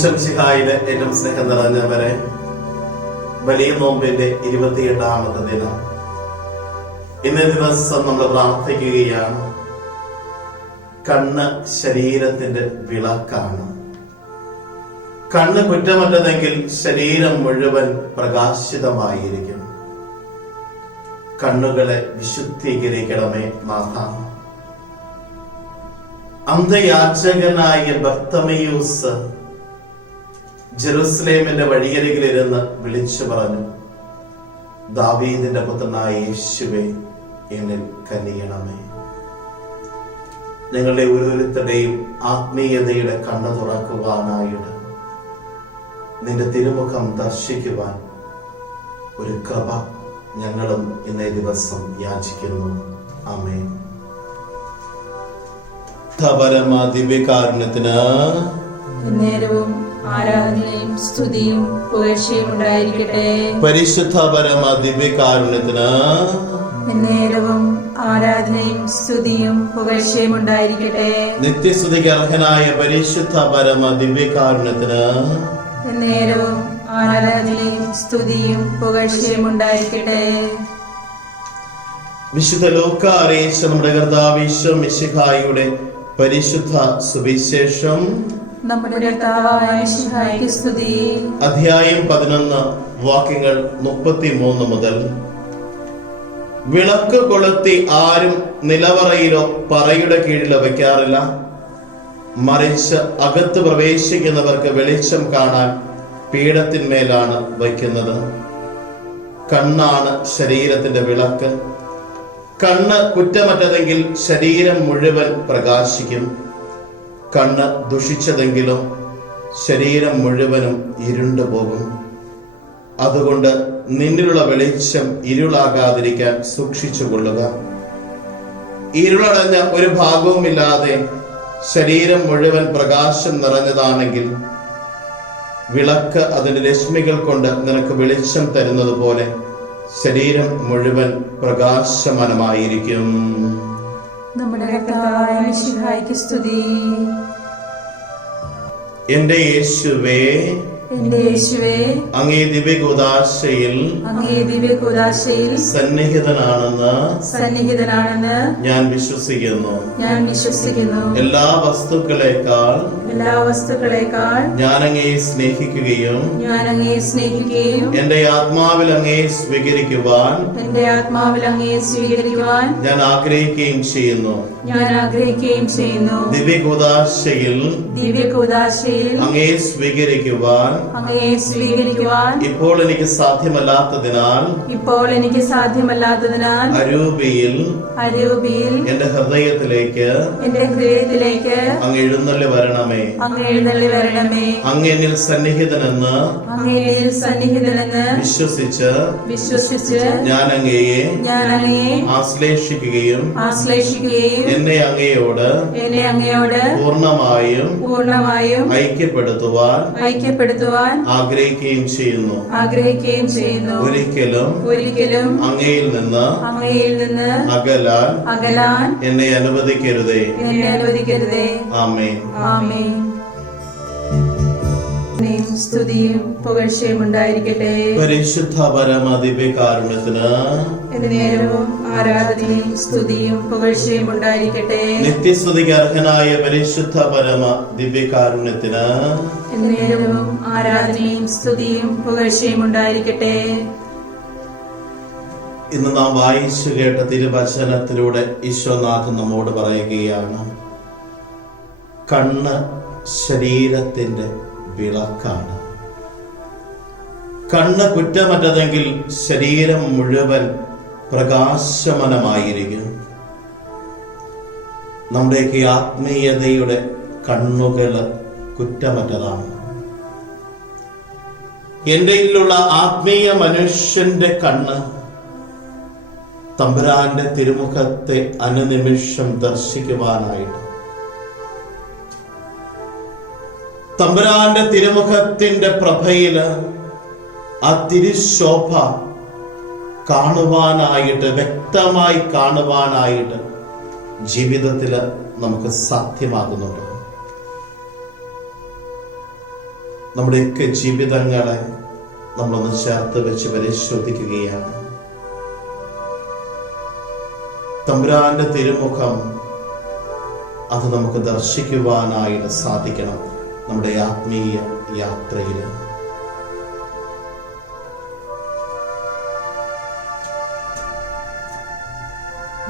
ഈശ്വംശിഹായിലെ ഏറ്റവും സ്നേഹം നിറഞ്ഞവരെ വലിയ നോമ്പിന്റെ ഇരുപത്തിയെട്ടാമത്തെ ദിനം. ഇന്നേ ദിവസം നമ്മൾ പ്രാർത്ഥിക്കുകയാണ്. കണ്ണ് ശരീരത്തിന്റെ വിളക്കാണ്. കണ്ണ് കുറ്റമറ്റതെങ്കിൽ ശരീരം മുഴുവൻ പ്രകാശിതമായിരിക്കും. കണ്ണുകളെ വിശുദ്ധീകരിക്കണമേ നാഥ അന്ധയാചകനായ ബർത്തമയൂസ് ജെറുസലേമിന്റെ വഴിയരികിലിരുന്ന് വിളിച്ചു പറഞ്ഞു ദാവീദിന്റെ പുത്രനായ യേശുവെ എന്നിൽ കനിയണമേ. നിങ്ങളുടെ ഓരോരുത്തരുടെയും ആത്മീയതയുടെ കണ്ണു തുറക്കുവാനായിട്ട് നിന്റെ തിരുമുഖം ദർശിക്കുവാൻ ഒരു കൃപ ഞങ്ങളും ഇന്നേ ദിവസം യാചിക്കുന്നു. ആമേൻ. പരമ ദിവ്യകാരുണ്യത്തിന് നേരവും ആരാധനയും സ്തുതിയും പുകഴ്ചയും ഉണ്ടായിരിക്കട്ടെ. ദിവ്യകാരുണ്യത്തിന് ആരാധനയും സ്തുതിയും പുകഴ്ചയും ഉണ്ടായിരിക്കട്ടെ. നിത്യസ്തുതിക്ക് അർഹനായ പരിശുദ്ധ പരമ ദിവ്യകാരുണ്യത്തിന് നേരവും ആരാധനയും സ്തുതിയും പുകഴ്ചയും ഉണ്ടായിരിക്കട്ടെ. വിശുദ്ധ ലോക അറിയിച്ച നമ്മുടെ കർത്താവിശ്വ മിശിഹായുടെ പരിശുദ്ധ സുവിശേഷം നമ്മുടെ അധ്യായം പതിനൊന്ന് വാക്യങ്ങൾ മുപ്പത്തിമൂന്ന് മുതൽ. വിളക്ക് കൊളുത്തി ആരും നിലവറയിലോ പറയുടെ കീഴിലോ വയ്ക്കാറില്ല. മറിച്ച് അകത്ത് പ്രവേശിക്കുന്നവർക്ക് വെളിച്ചം കാണാൻ പീഠത്തിന്മേലാണ് വയ്ക്കുന്നത്. കണ്ണാണ് ശരീരത്തിന്റെ വിളക്ക്. കണ്ണ് കുറ്റമറ്റതെങ്കിൽ ശരീരം മുഴുവൻ പ്രകാശിക്കും. കണ്ണ് ദുഷിച്ചതെങ്കിലും ശരീരം മുഴുവനും ഇരുണ്ടു പോകും. അതുകൊണ്ട് നിന്നിലുള്ള വെളിച്ചം ഇരുളാകാതിരിക്കാൻ സൂക്ഷിച്ചു കൊള്ളുക. ഇരുളടഞ്ഞ ഒരു ഭാഗവുമില്ലാതെ ശരീരം മുഴുവൻ പ്രകാശം നിറഞ്ഞതാണെങ്കിൽ വിളക്ക് അതിന്റെ രശ്മികൾ കൊണ്ട് നിനക്ക് വെളിച്ചം തരുന്നത് പോലെ ശരീരം മുഴുവൻ പ്രകാശമനമായിരിക്കും. നമ്മുടെ സ്തുതി. എന്റെ യേശുവേ അങ്ങേ ദിവ്യകുദാശയിൽ അങ്ങേ ദിവ്യ കുദാശയിൽ സന്നിഹിതനാണെന്ന് സന്നിഹിതനാണെന്ന് ഞാൻ വിശ്വസിക്കുന്നു. ഞാൻ വിശ്വസിക്കുന്നു. എല്ലാ വസ്തുക്കളെക്കാൾ എല്ലാ വസ്തുക്കളെക്കാൾ ഞാൻ അങ്ങയെ സ്നേഹിക്കുകയും ഞാൻ അങ്ങയെ സ്നേഹിക്കുകയും എന്റെ ആത്മാവിൽ അങ്ങയെ സ്വീകരിക്കുവാൻ എന്റെ ആത്മാവിൽ അങ്ങയെ സ്വീകരിക്കുവാൻ ഞാൻ ആഗ്രഹിക്കുകയും ചെയ്യുന്നു. ഞാൻ ആഗ്രഹിക്കുകയും ചെയ്യുന്നു. ദിവ്യകുദാശയിൽ ദിവ്യകുദാശയിൽ അങ്ങയെ സ്വീകരിക്കുവാൻ അങ്ങയെ സ്വീകരിക്കുവാൻ ഇപ്പോൾ എനിക്ക് സാധ്യമല്ലാത്തതിനാൽ ഇപ്പോൾ എനിക്ക് സാധ്യമല്ലാത്തതിനാൽ അരൂപിയിൽ അരൂപിയിൽ എന്റെ ഹൃദയത്തിലേക്ക് എന്റെ ഹൃദയത്തിലേക്ക് അങ്ങ് എഴുന്നള്ളി വരണമേ. വരണമേ. അങ്ങ് എന്നിൽ സന്നിഹിതനെന്ന് സന്നിഹിതനെന്ന് വിശ്വസിച്ച് വിശ്വസിച്ച് ഞാൻ അങ്ങയെ ഞാൻ അങ്ങയെ ആശ്ലേഷിക്കുകയും ആശ്ലേഷിക്കുകയും എന്നെ അങ്ങയോട് എന്നെ അങ്ങയോട് പൂർണമായും പൂർണമായും ഐക്യപ്പെടുത്തുവാൻ ഐക്യപ്പെടുത്തുവാൻ ആഗ്രഹിക്കുകയും ചെയ്യുന്നു. ആഗ്രഹിക്കുകയും ചെയ്യുന്നു. ഒരിക്കലും ഒരിക്കലും അങ്ങയിൽ നിന്ന് അങ്ങയിൽ നിന്ന് അകലാൻ അകലാൻ എന്നെ അനുവദിക്കരുതേ. എന്നെ അനുവദിക്കരുതേ. ആമേൻ. ആമേൻ. സ്തുതിയും പുകഴ്ചയും ഉണ്ടായിരിക്കട്ടെ. പരിശുദ്ധ നേരവും ആരാധനയും സ്തുതിയും പുകഴ്ചയും ഉണ്ടായിരിക്കട്ടെ. നിത്യസ്തുതിക്ക് അർഹനായ പരിശുദ്ധ പരമ ദിവ്യകാരുണ്യത്തിന് നേരവും ആരാധനയും സ്തുതിയും പുകഴ്ചയും ഉണ്ടായിരിക്കട്ടെ. ഇന്ന് നാം വായിച്ചു കേട്ട തിരുവചനത്തിലൂടെ ഈശ്വനാഥൻ നമ്മോട് പറയുകയാണ് കണ്ണ് ശരീരത്തിന്റെ വിളക്കാണ്. കണ്ണ് കുറ്റമറ്റതെങ്കിൽ ശരീരം മുഴുവൻ പ്രകാശമനമായിരിക്കും. നമ്മുടെയൊക്കെ ആത്മീയതയുടെ കണ്ണുകൾ കുറ്റമറ്റതാണ്. എന്റെ ഉള്ള ആത്മീയ മനുഷ്യന്റെ കണ്ണ് തമ്പുരാന്റെ തിരുമുഖത്തെ അനുനിമിഷം ദർശിക്കുവാനായിട്ട് തമ്പുരാന്റെ തിരുമുഖത്തിന്റെ പ്രഭയിൽ ആ തിരുശോഭ കാണുവാനായിട്ട് വ്യക്തമായി കാണുവാനായിട്ട് ജീവിതത്തിൽ നമുക്ക് സാധ്യമാകുന്നുണ്ട്. നമ്മുടെയൊക്കെ ജീവിതങ്ങളെ നമ്മളൊന്ന് ചേർത്ത് വെച്ച് പരിശോധിക്കുകയാണ്. തമ്പുരാന്റെ തിരുമുഖം അത് നമുക്ക് ദർശിക്കുവാനായിട്ട് സാധിക്കണം. നമ്മുടെ ആത്മീയ യാത്രയിൽ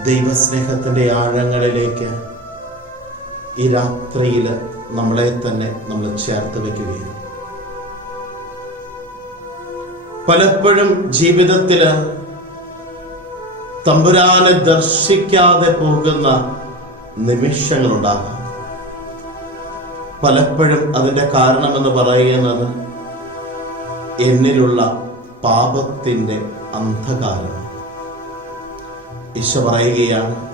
ദൈവസ്നേഹത്തിന്റെ ആഴങ്ങളിലേക്ക് ഈ രാത്രിയിൽ നമ്മളെ തന്നെ നമ്മൾ ചേർത്ത് വെക്കുകയാണ് പലപ്പോഴും ജീവിതത്തിൽ തമ്പുരാനെ ദർശിക്കാതെ പോകുന്ന നിമിഷങ്ങളുണ്ടാകാം. പലപ്പോഴും അതിന്റെ കാരണമെന്ന് പറയുന്നത് എന്നിലുള്ള പാപത്തിന്റെ അന്ധകാരം. ഈശോ പറയുകയാണ്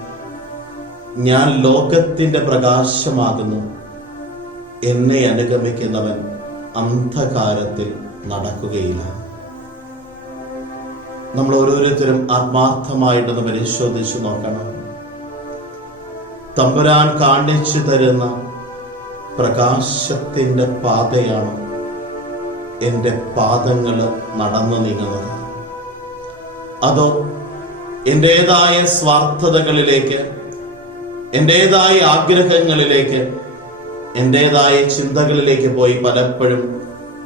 ഞാൻ ലോകത്തിന്റെ പ്രകാശമാകുന്നു. എന്നെ അനുഗമിക്കുന്നവൻ അന്ധകാരത്തിൽ നടക്കുകയില്ല. നമ്മൾ ഓരോരുത്തരും ആത്മാർത്ഥമായിട്ടൊന്ന് പരിശോധിച്ചു നോക്കണം. തമ്പുരാൻ കാണിച്ചു തരുന്ന പ്രകാശത്തിന്റെ പാതയാണ് എന്റെ പാദങ്ങൾ നടന്നു നീങ്ങുന്നത്. അതോ എന്റെതായ സ്വാർത്ഥതകളിലേക്ക് എന്റെതായ ആഗ്രഹങ്ങളിലേക്ക് എന്റെതായ ചിന്തകളിലേക്ക് പോയി പലപ്പോഴും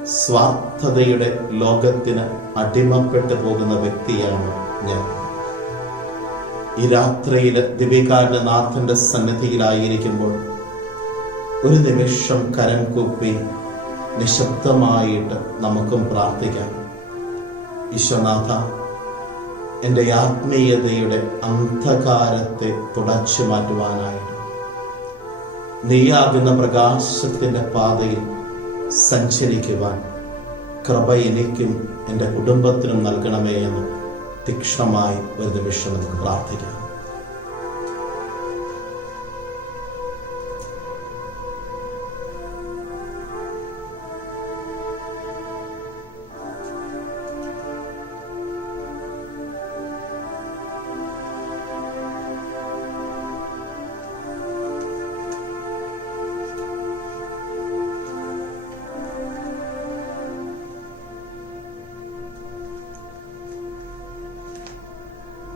സ്വാർത്ഥതയുടെ ലോകത്തിന് അടിമപ്പെട്ടു പോകുന്ന വ്യക്തിയാണ് ഞാൻ. ഈ രാത്രിയിൽ ദിവ്യകാരനാഥന്റെ നാഥന്റെ സന്നിധിയിലായിരിക്കുമ്പോൾ ഒരു നിമിഷം കരം കൂപ്പി നിശബ്ദമായിട്ട് നമുക്കും പ്രാർത്ഥിക്കാം. ഈശ്വനാഥ എന്റെ ആത്മീയതയുടെ അന്ധകാരത്തെ തുടച്ചു മാറ്റുവാനായിട്ട് നീയാകുന്ന പ്രകാശത്തിന്റെ പാതയിൽ സഞ്ചരിക്കുവാൻ കൃപ എനിക്കും എന്റെ കുടുംബത്തിനും നൽകണമേ എന്ന് തീക്ഷണമായി ഒരു നിമിഷം നമുക്ക് പ്രാർത്ഥിക്കാം.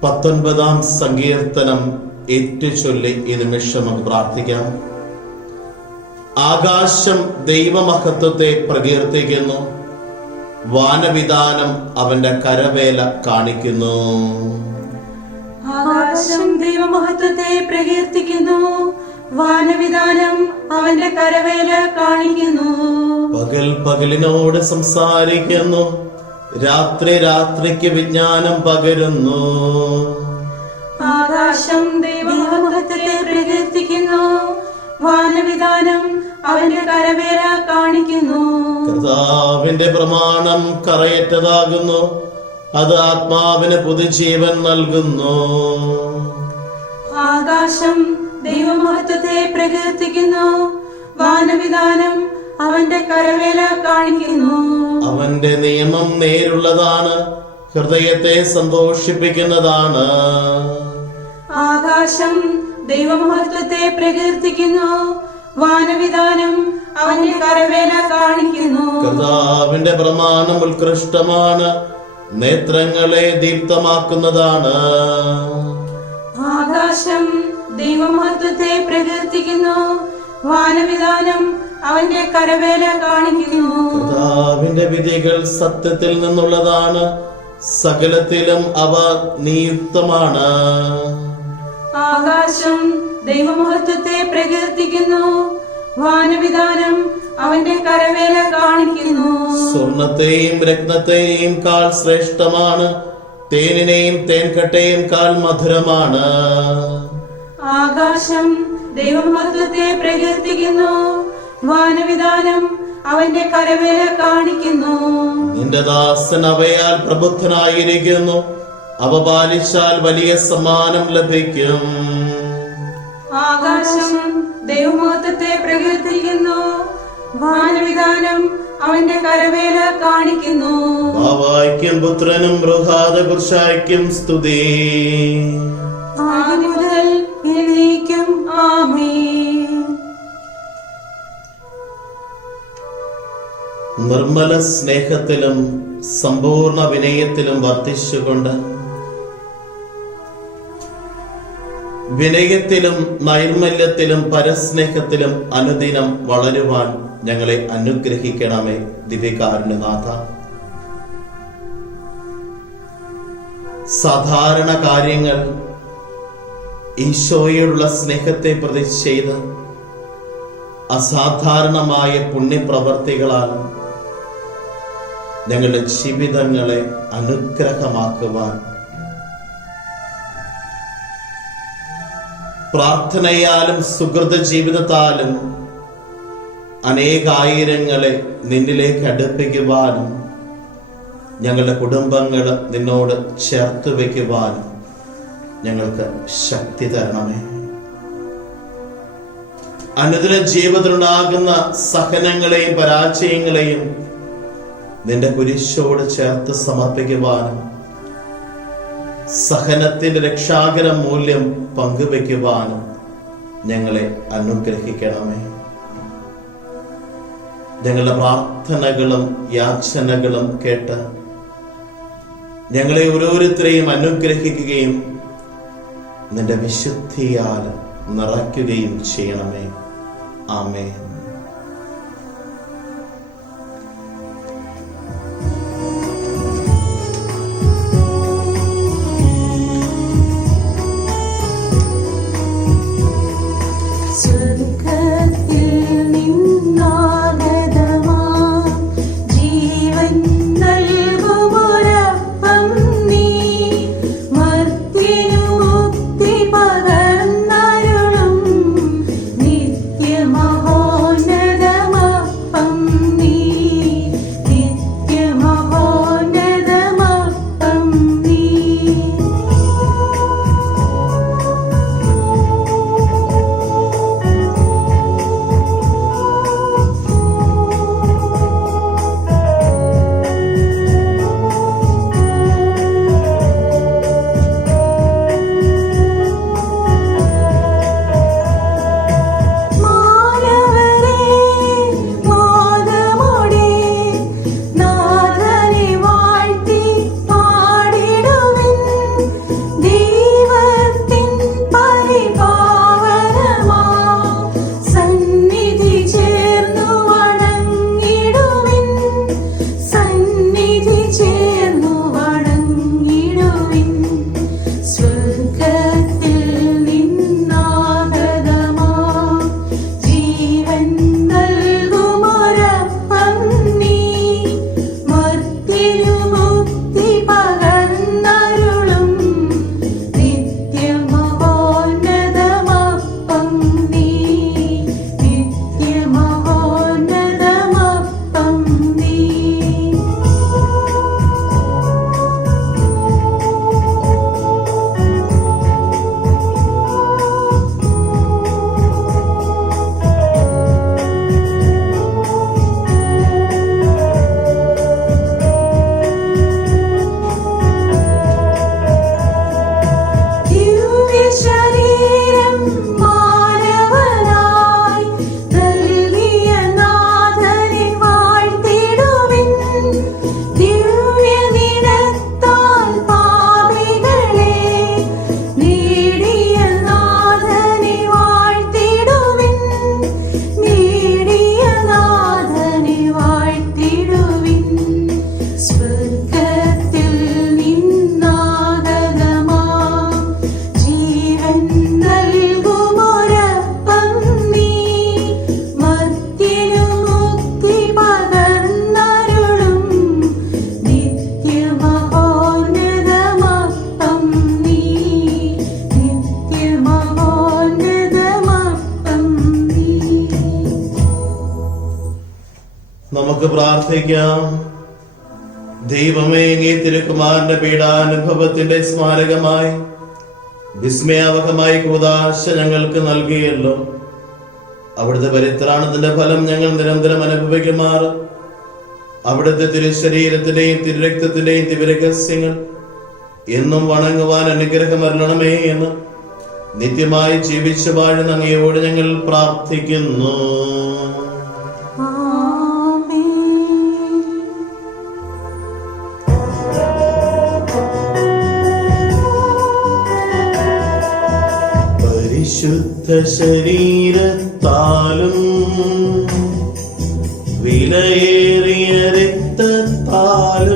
പത്തൊൻപതാം സങ്കീർത്തനം ഏറ്റുചൊല്ലി ഈ നിമിഷം നമുക്ക് പ്രാർത്ഥിക്കാം. ആകാശം ദൈവമഹത്വത്തെ പ്രകീർത്തിക്കുന്നു. വാനവിധാനം അവന്റെ കരവേല കാണിക്കുന്നു. ആകാശം ദൈവമഹത്വത്തെ പ്രകീർത്തിക്കുന്നു. വാനവിധാനം അവന്റെ കരവേല കാണിക്കുന്നു. പകൽ പകലിനോട് സംസാരിക്കുന്നു. രാത്രി രാത്രിക്ക് വിജ്ഞാനം പകരുന്നു. ആകാശം ദൈവമഹത്വത്തെ പ്രകീർത്തിക്കുന്നു. വാനവിധാനം അവന്റെ കരവേല കാണിക്കുന്നു. കർത്താവിന്റെ പ്രമാണം കറയറ്റതാകുന്നു. അത് ആത്മാവിന് പുതുജീവൻ നൽകുന്നു. ആകാശം ദൈവമഹത്വത്തെ പ്രകീർത്തിക്കുന്നു. വാനവിധാനം അവന്റെ കരവേല കാണിക്കുന്നു. അവന്റെ നിയമം നേരുള്ളതാണ് ഹൃദയത്തെ സന്തോഷിപ്പിക്കുന്നതാണ്. ആകാശം ദൈവമഹത്വത്തെ പ്രകീർത്തിക്കുന്നു വാനവിധാനം അവന്റെ കരവേല കാണിക്കുന്നു. കർത്താവിന്റെ പ്രമാണം ഉത്കൃഷ്ടമാണ് നേത്രങ്ങളെ ദീപ്തമാക്കുന്നതാണ്. ആകാശം ദൈവമഹത്വത്തെ പ്രകീർത്തിക്കുന്നു വാനവിധാനം അവന്റെ കരവേല കാണിക്കുന്നു. കർത്താവിന്റെ വിധികൾ സത്യത്തിൽ നിന്നുള്ളതാണ്. സകലത്തിലും അവ നിയുക്തമാണ്. ആകാശം ദൈവമഹത്വത്തെ പ്രകീർത്തിക്കുന്നു. വാനവിധാനം അവന്റെ കരവേല കാണിക്കുന്നു. സ്വർണത്തെയും രത്നത്തെയും കാൽ ശ്രേഷ്ഠമാണ്. തേനിനെയും തേൻകട്ടയും കാൽ മധുരമാണ്. ആകാശം ദൈവമഹത്വത്തെ പ്രകീർത്തിക്കുന്നു. വാനവിധാനം അവന്റെ കരവേല കാണിക്കുന്നു. നിന്റെ ദാസൻ അവയാൽ പ്രബുദ്ധനായിരിക്കുന്നു. അവ പാലിച്ചാൽ വലിയ സമ്മാനം ലഭിക്കും. ആകാശം ദൈവമഹത്വത്തെ പ്രകീർത്തിക്കുന്നു. വാനവിധാനം അവന്റെ കരവേല കാണിക്കുന്നു. ബാവായ്ക്കും പുത്രനും ബൃഹാദ കുർശായ്ക്കും സ്തുതി. ആദ്യം മുതൽ എന്നേക്കും നിർമ്മല സ്നേഹത്തിലും സമ്പൂർണ വിനയത്തിലും വർദ്ധിച്ചുകൊണ്ട് വിനയത്തിലും നൈർമല്യത്തിലും പരസ്നേഹത്തിലും അനുദിനം വളരുവാൻ ഞങ്ങളെ അനുഗ്രഹിക്കണമേ ദിവ്യകാരുണ്യനാഥ. സാധാരണ കാര്യങ്ങൾ ഈശോയോടുള്ള സ്നേഹത്തെ പ്രതി ചെയ്ത് അസാധാരണമായ പുണ്യപ്രവർത്തികളാൽ ഞങ്ങളുടെ ജീവിതങ്ങളെ അനുഗ്രഹമാക്കുവാൻ പ്രാർത്ഥനയാലും സുഹൃത ജീവിതത്താലും അനേകായിരങ്ങളെ നിന്നിലേക്ക് അടുപ്പിക്കുവാനും ഞങ്ങളുടെ കുടുംബങ്ങൾ നിന്നോട് ചേർത്ത് വയ്ക്കുവാനും ഞങ്ങൾക്ക് ശക്തി തരണമേ. അനുദിന ജീവിതത്തിലുണ്ടാകുന്ന സഹനങ്ങളെയും പരാജയങ്ങളെയും നിന്റെ കുരിശോട് ചേർത്ത് സമർപ്പിക്കുവാനും സഹനത്തിന്റെ രക്ഷാകര മൂല്യം പങ്കുവെക്കുവാനും ഞങ്ങളെ അനുഗ്രഹിക്കണമേ. ഞങ്ങളുടെ പ്രാർത്ഥനകളും യാചനകളും കേട്ട് ഞങ്ങളെ ഓരോരുത്തരെയും അനുഗ്രഹിക്കുകയും നിന്റെ വിശുദ്ധിയാൽ നിറയ്ക്കുകയും ചെയ്യണമേ. ആമേൻ. പ്രാർത്ഥിക്കാം ദൈവമേ അങ്ങേ തിരുക്കുമാരന്റെ പീഡാനുഭവത്തിന്റെ സ്മാരകമായി വിസ്മയാവഹമായി കൂതാശ ഞങ്ങൾക്ക് നൽകിയല്ലോ. അവിടുത്തെ പരിത്രാണത്തിന്റെ ഫലം ഞങ്ങൾ നിരന്തരം അനുഭവിക്കുമാർ അവിടുത്തെ തിരുശരീരത്തിന്റെയും തിരുരക്തത്തിന്റെയും ദിവരഹസ്യങ്ങൾ എന്നും വണങ്ങുവാൻ അനുഗ്രഹം എന്ന് നിത്യമായി ജീവിച്ചു വാഴുന്ന അങ്ങയോട് ഞങ്ങൾ പ്രാർത്ഥിക്കുന്നു. വിശുദ്ധ ശരീരത്താലും വിലയേറിയ രക്തത്താലും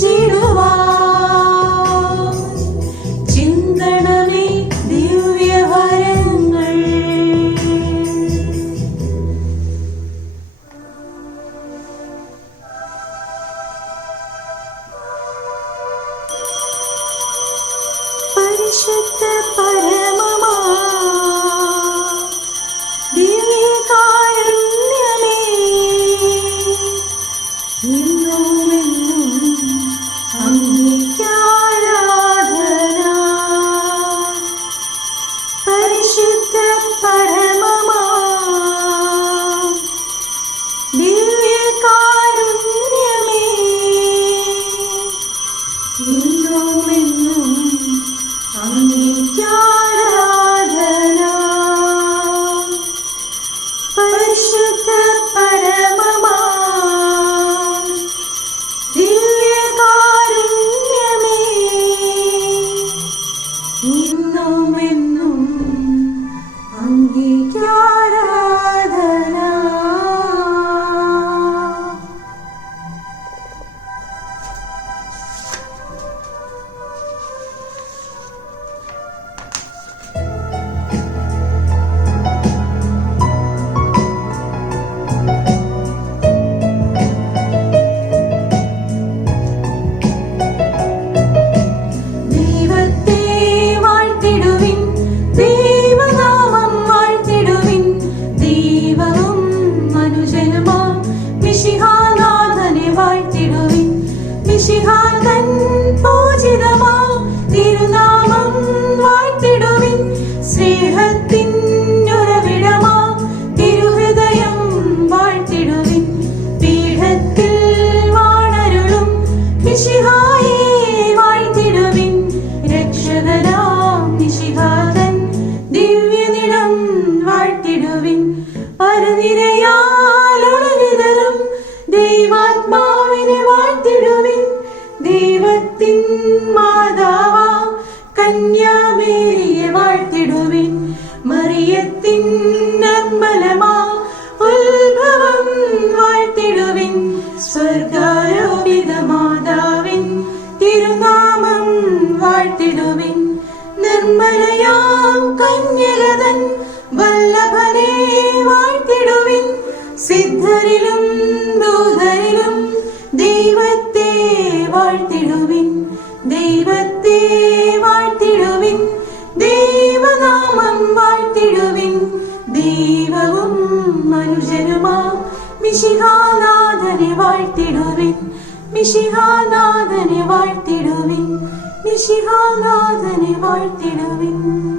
Giro. see her. സ്വർഗാരോപിത മാതാവിൻ തിരുനാമം വാഴ്ത്തിടുവിൻ. നിർമ്മലയാം കന്യകതൻ വല്ലഭനെ വാഴ്ത്തിടുവിൻ. സിദ്ധരിലും ദൂതരിലും ദൈവത്തെ വാഴ്ത്തിടുവിൻ. ദൈവത്തെ വാഴ്ത്തിടുവിൻ. ദൈവനാമം വാഴ്ത്തിടുവിൻ. ദൈവവും മനുജനുമാ മിശിഹാനാഥനെ വാഴ്ത്തിടുവിൻ. മിശിഹാനാഥനെ വാഴ്ത്തിടുവിൻ. മിശിഹാനാഥനെ വാഴ്ത്തിടുവിൻ.